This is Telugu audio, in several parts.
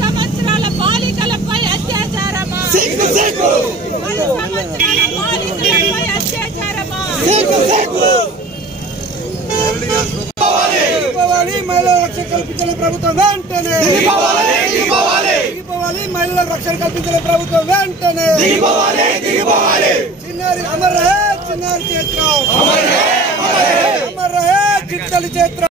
సంవత్సరాల బాలికలపై అత్యాచారమా మహిళల రక్షణ కల్పించిన ప్రభుత్వం వెంటనే మహిళలకు రక్షణ కల్పించిన ప్రభుత్వం వెంటనే చిన్నారి అమర్ రహే చిన్నారి చేత్ర అమర్ రహే చిట్టలి చేత్ర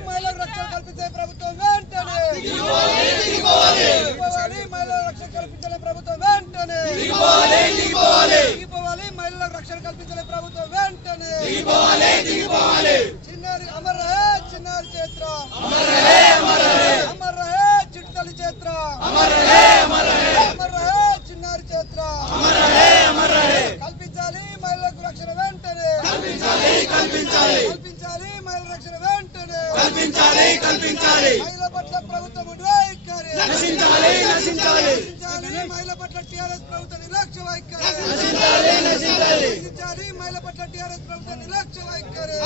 మహిళలకు రక్షణ కల్పించే ప్రభుత్వం వెంటనే మహిళలకు రక్షణ కల్పించే ప్రభుత్వం వెంటనే మహిళలకు రక్షణ కల్పించే ప్రభుత్వం వెంటనే చిన్నారి అమర్ రహే చిన్నారి చేత్ర అమర్ రహే చిట్టలి చేత్ర అమర్ రహే చిన్నారి చేత్ర కల్పించాలి మహిళలకు రక్షణ వెంటనే కల్పించాలి మహిళల రక్షణ వెంటనే మహిళల పట్ల ప్రభుత్వం వైఖరి మహిళల పట్ల టీఆర్ఎస్ ప్రభుత్వ నిర్లక్ష్య వైఖరి మహిళల పట్ల టీఆర్ఎస్ ప్రభుత్వ నిర్లక్ష్య వైఖరి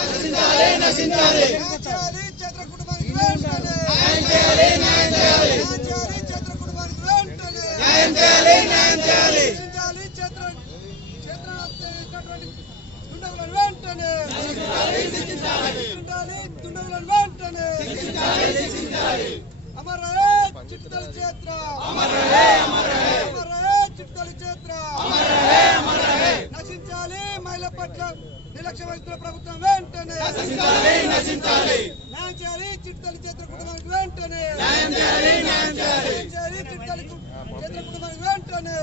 చంద్ర కుటుంబానికి వెంటనే చంద్ర కుటుంబానికి వెంటనే వెంటనే అమర్ రహే చిట్టలి చేత్ర చిట్టలి చేత్ర నశించాలి మహిళ పట్ల నిర్లక్ష్య వహిస్తున్న ప్రభుత్వం వెంటనే న్యాయం చేయాలి చిట్టలి చేత్ర కుటుంబానికి వెంటనే చిట్టలి చేత్ర కుటుంబానికి వెంటనే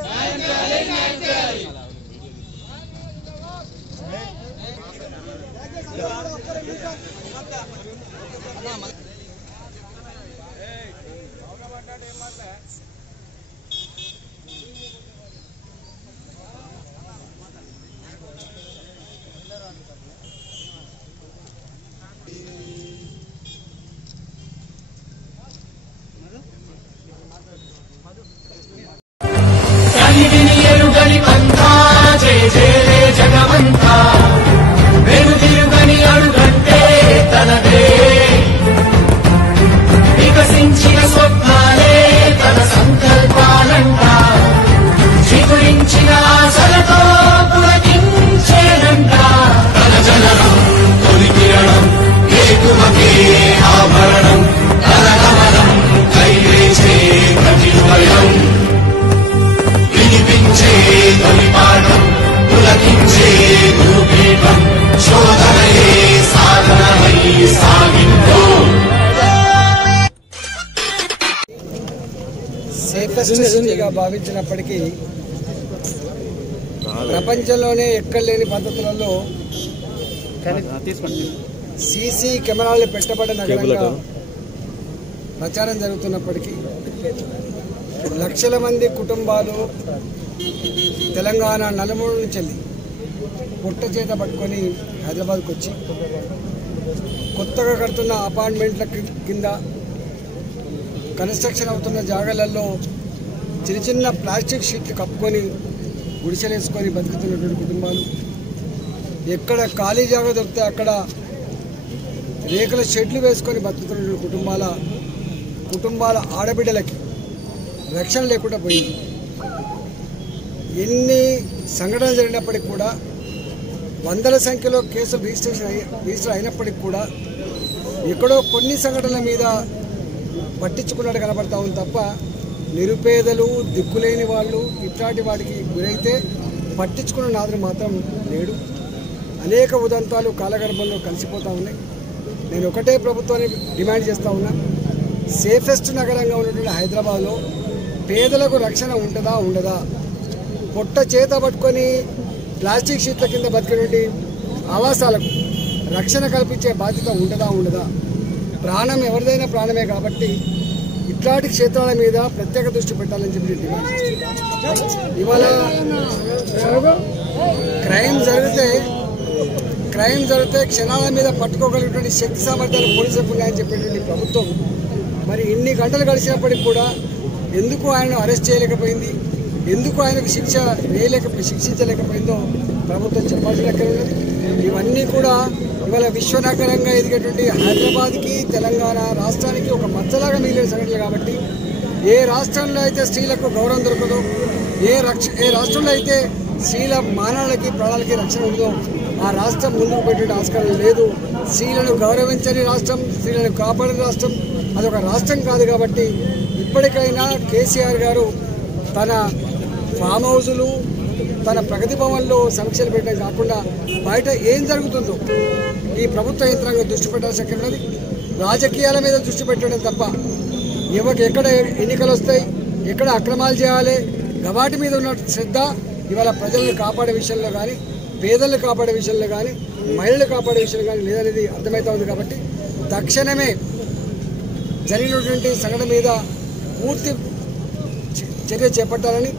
ఎరుగని ఫస్ట్ సిటీగా భావించినప్పటికీ ప్రపంచంలోనే ఎక్కడ లేని పద్ధతులలో సీసీ కెమెరాలు పెట్టబడిన నగరంగా ప్రచారం జరుగుతున్నప్పటికీ లక్షల మంది కుటుంబాలు తెలంగాణ నలుమూల నుంచి పుట్ట చేత పట్టుకొని హైదరాబాద్కు వచ్చి కొత్తగా కడుతున్న అపార్ట్మెంట్ల కింద కన్స్ట్రక్షన్ అవుతున్న జాగాలలో చిన్న చిన్న ప్లాస్టిక్ షీట్లు కప్పుకొని గుడిసెలేసుకొని బతుకుతున్నటువంటి కుటుంబాలు, ఎక్కడ ఖాళీ జాగా దొరికితే అక్కడ రేకుల షెడ్లు వేసుకొని బతుకుతున్నటువంటి కుటుంబాల ఆడబిడ్డలకి రక్షణ లేకుండా పోయింది. ఎన్ని సంఘటనలు జరిగినప్పటికీ కూడా వందల సంఖ్యలో కేసులు రిజిస్టర్ అయినప్పటికీ కూడా ఎక్కడో కొన్ని సంఘటనల మీద పట్టించుకున్నట్టు కనబడతా ఉంది తప్ప నిరుపేదలు దిక్కులేని వాళ్ళు ఇట్లాంటి వాటికి గురైతే పట్టించుకున్న నాదులు మాత్రం లేడు. అనేక ఉదంతాలు కాలగర్భంలో కలిసిపోతూ ఉన్నాయి. నేను ఒకటే ప్రభుత్వాన్ని డిమాండ్ చేస్తూ ఉన్నా, సేఫెస్ట్ నగరంగా ఉన్నటువంటి హైదరాబాద్లో పేదలకు రక్షణ ఉంటుందా ఉండదా? పొట్ట చేత పట్టుకొని ప్లాస్టిక్ షీట్ల కింద బతికినటువంటి ఆవాసాలకు రక్షణ కల్పించే బాధ్యత ఉంటుందా ఉండదా? ప్రాణం ఎవరిదైనా ప్రాణమే కాబట్టి ఇట్లాంటి క్షేత్రాల మీద ప్రత్యేక దృష్టి పెట్టాలని చెప్పి డిమాండ్ చేస్తున్నాను. ఇవాళ క్రైమ్ జరిగితే క్షణాల మీద పట్టుకోగలిగినటువంటి శక్తి సామర్థ్యాలు పోలీసులకు ఉన్నాయని చెప్పేటువంటి ప్రభుత్వం మరి ఇన్ని గంటలు గడిచినప్పటికీ కూడా ఎందుకు ఆయనను అరెస్ట్ చేయలేకపోయింది, ఎందుకు ఆయనకు శిక్షించలేకపోయిందో ప్రభుత్వం చెప్పాల్సిన లెక్క ఉన్నది. ఇవన్నీ కూడా ఇవాళ విశ్వనగరంగా ఎదిగేటువంటి హైదరాబాద్కి తెలంగాణ రాష్ట్రానికి ఒక మచ్చలాగా మిగిలిన సంఘటనలు కాబట్టి ఏ రాష్ట్రంలో అయితే స్త్రీలకు గౌరవం దొరకదో, ఏ రాష్ట్రంలో అయితే స్త్రీల మానాలకి ప్రాణాలకి రక్షణ ఉందో ఆ రాష్ట్రం ముందుకు పెట్టే ఆస్కారం లేదు. స్త్రీలను గౌరవించని రాష్ట్రం, స్త్రీలను కాపాడిన రాష్ట్రం అదొక రాష్ట్రం కాదు. కాబట్టి ఇప్పటికైనా కేసీఆర్ గారు తన ఫామ్ హౌజులు, తన ప్రగతి భవన్లో సమీక్షలు పెట్టడం కాకుండా బయట ఏం జరుగుతుందో ఈ ప్రభుత్వ యంత్రాంగం దృష్టి పెట్టాల్సి ఉన్నది. రాజకీయాల మీద దృష్టి పెట్టడం తప్ప ఎక్కడ ఎన్నికలు వస్తాయి, ఎక్కడ అక్రమాలు చేయాలి, వాటి మీద ఉన్న శ్రద్ధ ఇవాళ ప్రజలను కాపాడే విషయంలో కానీ, పేదలను కాపాడే విషయంలో కానీ, మహిళలు కాపాడే విషయంలో కానీ లేదనేది అర్థమవుతా ఉంది. కాబట్టి తక్షణమే జరిగినటువంటి సంఘటన మీద పూర్తి చర్య చేపట్టాలని,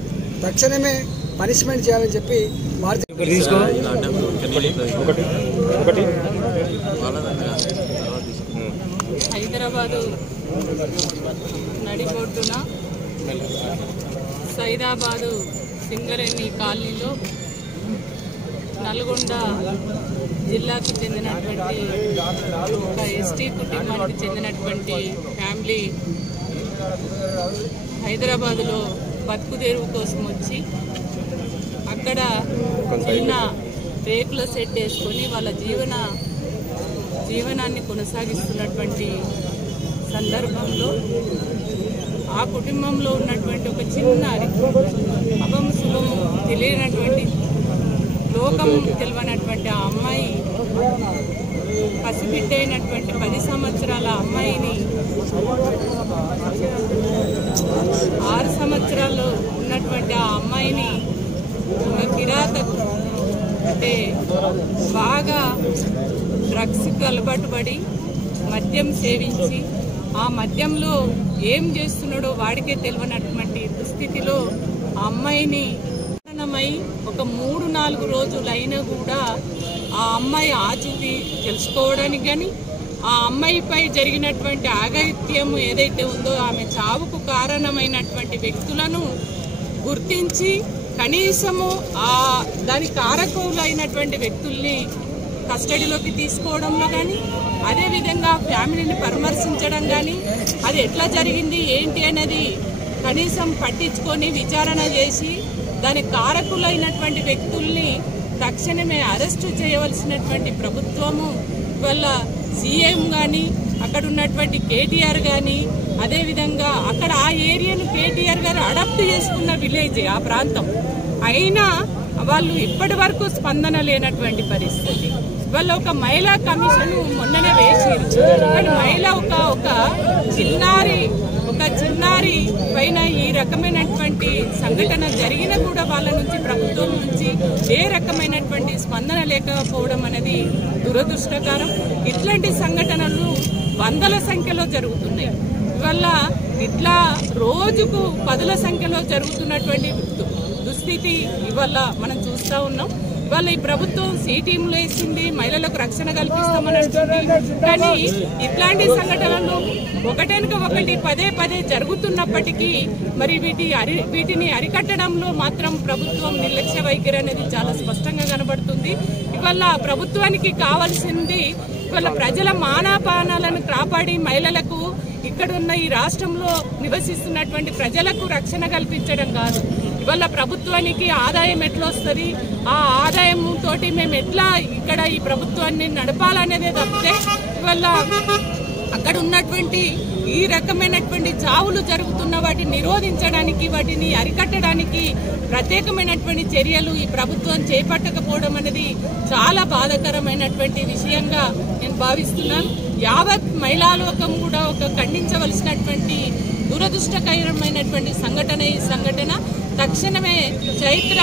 తక్షణమే పనిష్మెంట్ చేయాలని చెప్పి హైదరాబాదు నడిబొడ్డున సైదాబాదు సింగరేణి కాలనీలో నల్గొండ జిల్లాకు చెందినటువంటి ఒక ఎస్టీ కుటుంబానికి చెందినటువంటి ఫ్యామిలీ హైదరాబాదులో బతుకు తెరువు కోసం వచ్చి అక్కడ చిన్న రేకుల సెట్ వేసుకొని వాళ్ళ జీవనాన్ని కొనసాగిస్తున్నటువంటి సందర్భంలో ఆ కుటుంబంలో ఉన్నటువంటి ఒక చిన్న అభంశుభము తెలియనటువంటి లోకం తెలియనటువంటి ఆ అమ్మాయి పసిబిడ్డ అయినటువంటి 10 సంవత్సరాల అమ్మాయిని 6 సంవత్సరాలు ఉన్నటువంటి ఆ అమ్మాయిని ఒక కిరాతకు అంటే బాగా డ్రగ్స్కి అలవాటు పడి మద్యం సేవించి ఆ మద్యంలో ఏం చేస్తున్నాడో వాడికే తెలియనటువంటి దుస్థితిలో ఆ అమ్మాయిని కారణమై ఒక 3-4 రోజులైనా కూడా ఆ అమ్మాయి ఆచూకీ తెలుసుకోవడానికి కానీ ఆ అమ్మాయిపై జరిగినటువంటి ఆఘాయిత్యం ఏదైతే ఉందో ఆమె చావుకు కారణమైనటువంటి వ్యక్తులను గుర్తించి కనీసము దాని కారకులైనటువంటి వ్యక్తుల్ని కస్టడీలోకి తీసుకోవడంలో కానీ, అదేవిధంగా ఫ్యామిలీని పరామర్శించడం కానీ, అది ఎట్లా జరిగింది ఏంటి అనేది కనీసం పట్టించుకొని విచారణ చేసి దాని కారకులైనటువంటి వ్యక్తుల్ని తక్షణమే అరెస్టు చేయవలసినటువంటి ప్రభుత్వము వల్ల సీఎం కానీ అక్కడ ఉన్నటువంటి కేటీఆర్ కానీ, అదేవిధంగా అక్కడ ఆ ఏరియాను కేటీఆర్ గారు అడాప్ట్ చేసుకున్న విలేజ్ ఆ ప్రాంతం అయినా వాళ్ళు ఇప్పటి వరకు స్పందన లేనటువంటి పరిస్థితి. ఇవాళ ఒక మహిళా కమిషన్ మొన్ననే వేసారు, కానీ మహిళ ఒక చిన్నారి పైన ఈ రకమైనటువంటి సంఘటన జరిగినా కూడా వాళ్ళ నుంచి ప్రభుత్వం నుంచి ఏ రకమైనటువంటి స్పందన లేకపోవడం అనేది దురదృష్టకరం. ఇట్లాంటి సంఘటనలు వందల సంఖ్యలో జరుగుతున్నాయి. ఇవల్ల ఇట్లా రోజుకు 10ల సంఖ్యలో జరుగుతున్నటువంటి దుస్థితి ఇవాళ మనం చూస్తా ఉన్నాం. ఇవాళ ఈ ప్రభుత్వం సి టీంలు వేసింది, మహిళలకు రక్షణ కల్పిస్తామని అంటుంది, కానీ ఇట్లాంటి సంఘటనలు ఒకటెనుక ఒకటి పదే జరుగుతున్నప్పటికీ మరి వీటిని అరికట్టడంలో మాత్రం ప్రభుత్వం నిర్లక్ష్య వైఖరి అనేది చాలా స్పష్టంగా కనబడుతుంది. ఇవాళ ప్రభుత్వానికి కావాల్సింది ఇవాళ ప్రజల మానాపానాలను కాపాడి మహిళలకు ఇక్కడున్న ఈ రాష్ట్రంలో నివసిస్తున్నటువంటి ప్రజలకు రక్షణ కల్పించడం కాదు. ఇవాళ ప్రభుత్వానికి ఆదాయం ఎట్లా వస్తుంది, ఆ ఆదాయం తోటి మేము ఎట్లా ఇక్కడ ఈ ప్రభుత్వాన్ని నడపాలనేదే తప్పితే ఇవాళ అక్కడ ఉన్నటువంటి ఈ రకమైనటువంటి చావులు జరుగుతున్న వాటిని నిరోధించడానికి, వాటిని అరికట్టడానికి ప్రత్యేకమైనటువంటి చర్యలు ఈ ప్రభుత్వం చేపట్టకపోవడం అనేది చాలా బాధాకరమైనటువంటి విషయంగా నేను భావిస్తున్నాను. యావత్ మహిళా లోకం కూడా ఒక ఖండించవలసినటువంటి దురదృష్టకరమైనటువంటి ఈ సంఘటన. తక్షణమే చైత్ర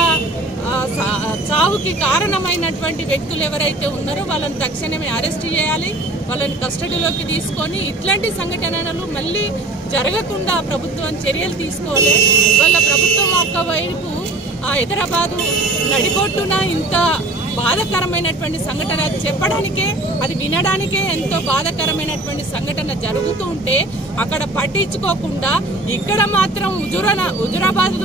చావుకి కారణమైనటువంటి వ్యక్తులు ఎవరైతే ఉన్నారో వాళ్ళని తక్షణమే అరెస్ట్ చేయాలి, వాళ్ళని కస్టడీలోకి తీసుకొని ఇట్లాంటి సంఘటనలు మళ్ళీ జరగకుండా ప్రభుత్వం చర్యలు తీసుకోవాలి. వాళ్ళ ప్రభుత్వం ఒకవైపు హైదరాబాదు నడిబొట్టున ఇంత బాధాకరమైనటువంటి సంఘటన చెప్పడానికే, అది వినడానికే ఎంతో బాధాకరమైనటువంటి సంఘటన జరుగుతూ ఉంటే అక్కడ పట్టించుకోకుండా ఇక్కడ మాత్రం హుజురాబాద్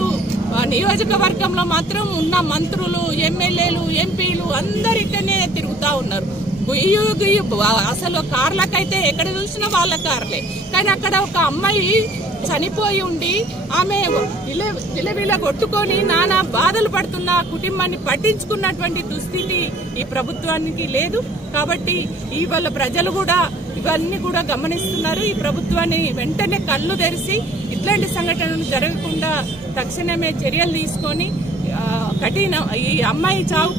నియోజకవర్గంలో మాత్రం ఉన్న మంత్రులు, ఎమ్మెల్యేలు, ఎంపీలు అందరు ఇక్కడనే తిరుగుతూ ఉన్నారు. అసలు కార్లకైతే ఎక్కడ చూసినా వాళ్ళ కార్లే, కానీ అక్కడ ఒక అమ్మాయి చనిపోయి ఉండి ఆమె విలవిల కొట్టుకొని నానా బాధలు పడుతున్న కుటుంబాన్ని పట్టించుకున్నటువంటి దుస్థితి ఈ ప్రభుత్వానికి లేదు. కాబట్టి ఇవాళ ప్రజలు కూడా ఇవన్నీ కూడా గమనిస్తున్నారు. ఈ ప్రభుత్వాన్ని వెంటనే కళ్ళు తెరిచి ఇట్లాంటి సంఘటనలు జరగకుండా తక్షణమే చర్యలు తీసుకొని ఈ అమ్మాయి చావు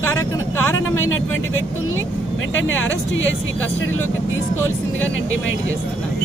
కారణమైనటువంటి వ్యక్తుల్ని వెంటనే అరెస్టు చేసి కస్టడీలోకి తీసుకోవాల్సిందిగా నేను డిమాండ్ చేస్తున్నాను.